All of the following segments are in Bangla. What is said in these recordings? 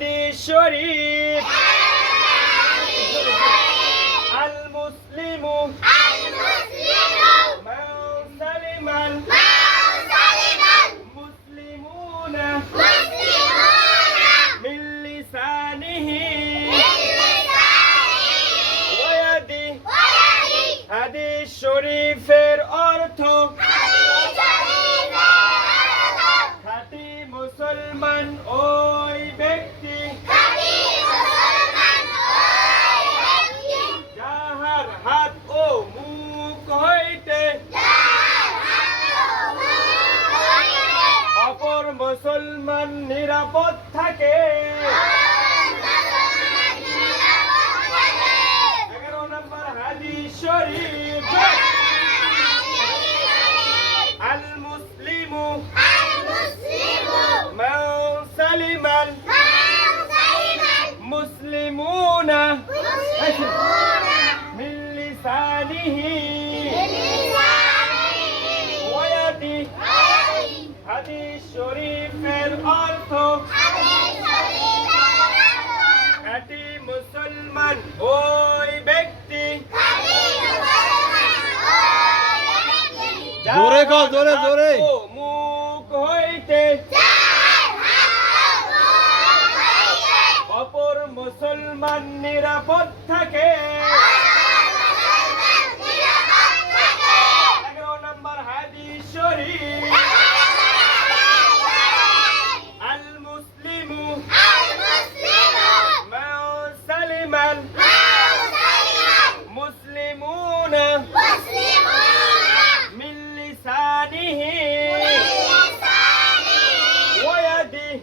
হাদিস শরীফ আল মুসলিমু মান সালিমাল মুসলিমুনা মিন লিসানিহি ওয়া ইয়াদিহি হাদিস শরীফের অর্থ খাঁটি মুসলমান ওই ব্যক্তি যাহার হাত ও মুখ হইতে অপর মুসলমান নিরাপদ থাকে। 11 নম্বর হাদিস শরীফ আল মুসলিমু মান সালিমাল মুসলিমুনা মিন লিসানিহি ওয়া ইয়াদিহি হাদিস শরীফের অর্থ খাঁটি মুসলমান ওই ব্যক্তি জোরে কও, জোরে জোরে। ও মুখ হইতে অপর মুসলমান নিরাপদ থাকে। 11 নম্বর হাদিস শরীফ আল মুসলিমু মান সালিমাল মুসলিমুনা মিন লিসানিহি ওয়া ইয়াদিহি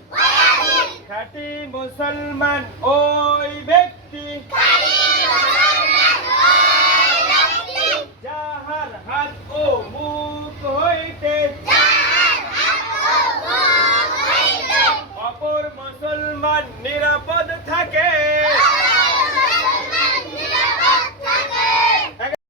খাঁটি মুসলমান ওই ব্যক্তি যাহার হাত ও মুখ হইতে অপর মুসলমান নিরাপদ